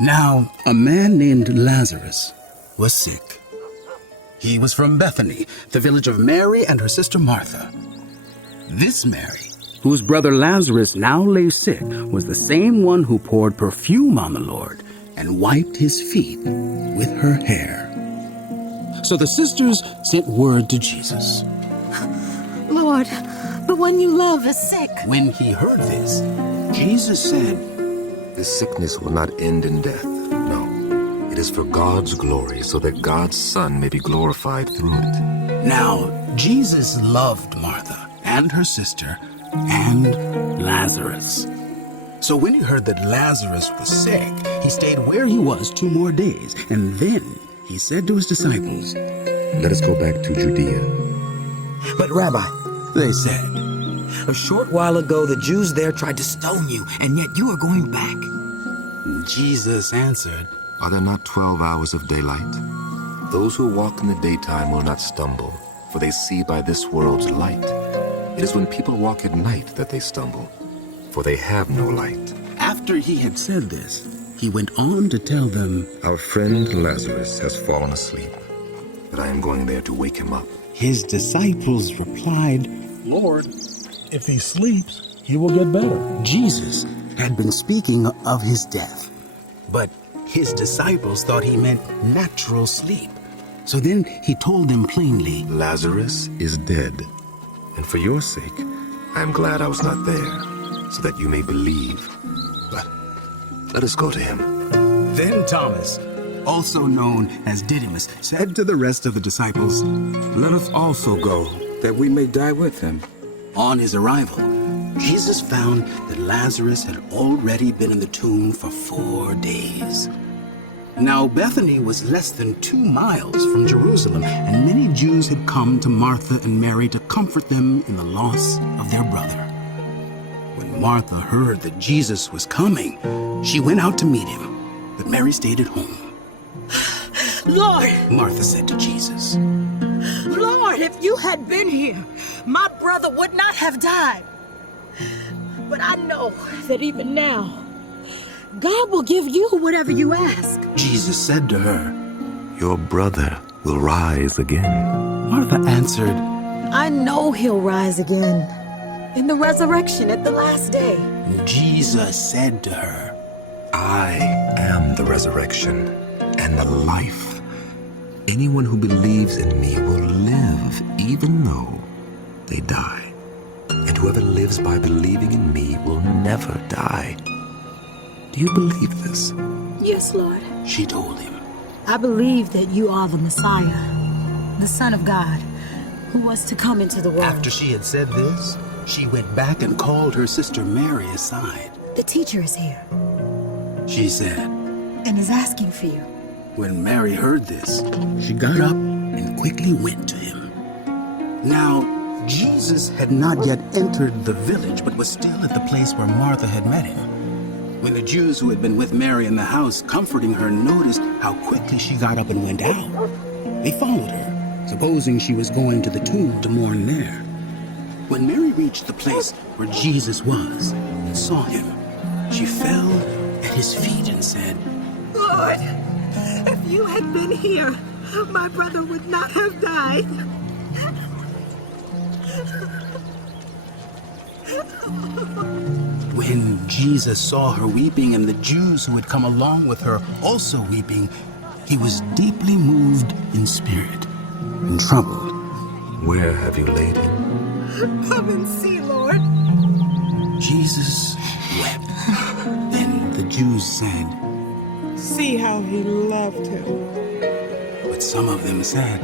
Now, a man named Lazarus was sick. He was from Bethany, the village of Mary and her sister Martha. This Mary, whose brother Lazarus now lay sick, was the same one who poured perfume on the Lord and wiped his feet with her hair. So the sisters sent word to Jesus. Lord, the one you love is sick. When he heard this, Jesus said, This sickness will not end in death. No, it is for God's glory, so that God's Son may be glorified through it. Now, Jesus loved Martha and her sister and Lazarus. So when he heard that Lazarus was sick, he stayed where he was 2 more days. And then he said to his disciples, Let us go back to Judea. But Rabbi, they said, a short while ago the Jews there tried to stone you, and yet you are going back. Jesus answered, Are there not 12 hours of daylight? Those who walk in the daytime will not stumble, for they see by this world's light. It is when people walk at night that they stumble, for they have no light. After he had said this, he went on to tell them, Our friend Lazarus has fallen asleep, but I am going there to wake him up. His disciples replied, Lord, if he sleeps, he will get better. Jesus had been speaking of his death, but his disciples thought he meant natural sleep. So then he told them plainly, Lazarus is dead, and for your sake, I am glad I was not there, so that you may believe. But let us go to him. Then Thomas, also known as Didymus, said to the rest of the disciples, Let us also go, that we may die with him. On his arrival, Jesus found that Lazarus had already been in the tomb for 4 days. Now Bethany was less than 2 miles from Jerusalem, and many Jews had come to Martha and Mary to comfort them in the loss of their brother. When Martha heard that Jesus was coming, she went out to meet him, but Mary stayed at home. Lord, Martha said to Jesus, Lord, if you had been here, my brother would not have died. But I know that even now, God will give you whatever you ask. Jesus said to her, Your brother will rise again. Martha answered, I know he'll rise again in the resurrection at the last day. Jesus said to her, I am the resurrection and the life. Anyone who believes in me will live even though they die. And whoever lives by believing in me will never die. Do you believe this? Yes, Lord. she told him. I believe that you are the Messiah, the Son of God, who was to come into the world. After she had said this, she went back and called her sister Mary aside. The teacher is here She said, and is asking for you. when Mary heard this, she got up and quickly went to him. Now, Jesus had not yet entered the village, but was still at the place where Martha had met him. When the Jews who had been with Mary in the house comforting her noticed how quickly she got up and went out, they followed her, supposing she was going to the tomb to mourn there. When Mary reached the place where Jesus was and saw him, she fell at his feet and said, Lord, if you had been here, my brother would not have died. When Jesus saw her weeping and the Jews who had come along with her also weeping, he was deeply moved in spirit and troubled. Where have you laid him? Come and see, Lord. Jesus wept. Then the Jews said, See how he loved him. but some of them said,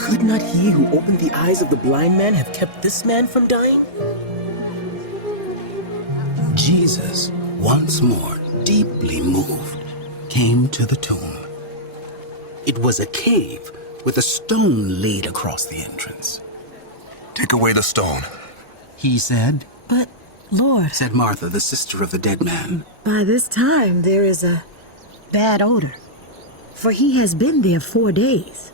Could not he who opened the eyes of the blind man have kept this man from dying? Jesus, once more deeply moved, came to the tomb. It was a cave with a stone laid across the entrance. Take away the stone. He said, But, Lord, said Martha, the sister of the dead man. by this time there is a bad odor, for he has been there 4 days.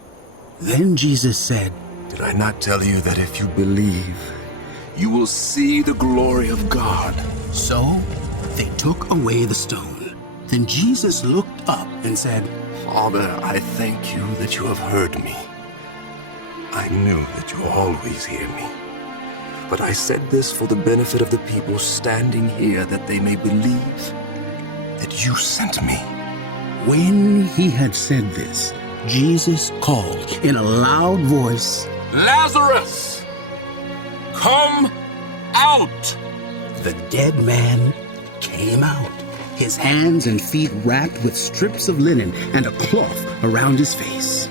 Then Jesus said, Did I not tell you that if you believe, you will see the glory of God? So they took away the stone. Then Jesus looked up and said, Father, I thank you that you have heard me. I knew that you always hear me. But I said this for the benefit of the people standing here, that they may believe that you sent me. When he had said this, Jesus called in a loud voice, Lazarus, come out! The dead man came out, his hands and feet wrapped with strips of linen and a cloth around his face.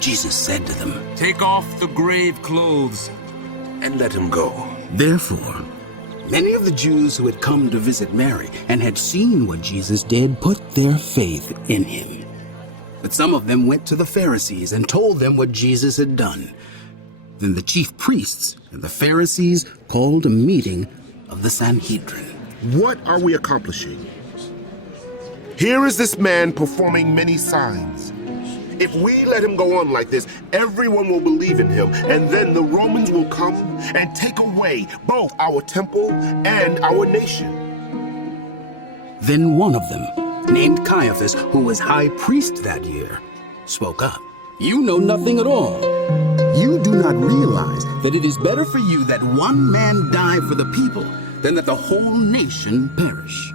Jesus said to them, Take off the grave clothes and let him go. Therefore, many of the Jews who had come to visit Mary and had seen what Jesus did put their faith in him. But some of them went to the Pharisees and told them what Jesus had done. Then the chief priests and the Pharisees called a meeting of the Sanhedrin. What are we accomplishing? Here is this man performing many signs. If we let him go on like this, everyone will believe in him, and then the Romans will come and take away both our temple and our nation. Then one of them, named Caiaphas, who was high priest that year, spoke up. You know nothing at all. You do not realize that it is better for you that one man die for the people than that the whole nation perish.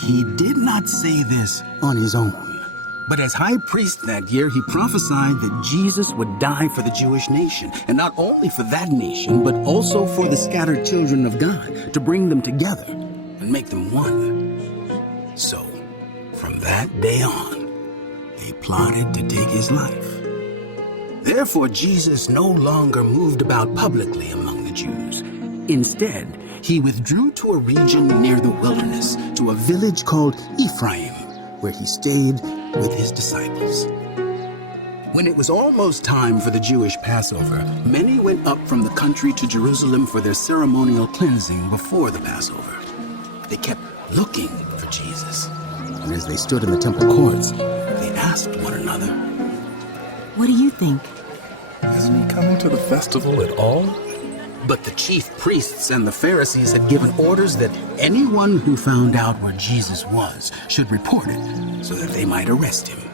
He did not say this on his own, but as high priest that year, he prophesied that Jesus would die for the Jewish nation, and not only for that nation, but also for the scattered children of God, to bring them together and make them one. So, from that day on, they plotted to take his life. Therefore, Jesus no longer moved about publicly among the Jews. Instead, he withdrew to a region near the wilderness, to a village called Ephraim, where he stayed with his disciples. When it was almost time for the Jewish Passover, many went up from the country to Jerusalem for their ceremonial cleansing before the Passover. They kept looking for Jesus, and as they stood in the temple courts, they asked one another, What do you think? Isn't he coming to the festival at all? But the chief priests and the Pharisees had given orders that anyone who found out where Jesus was should report it, so that they might arrest him.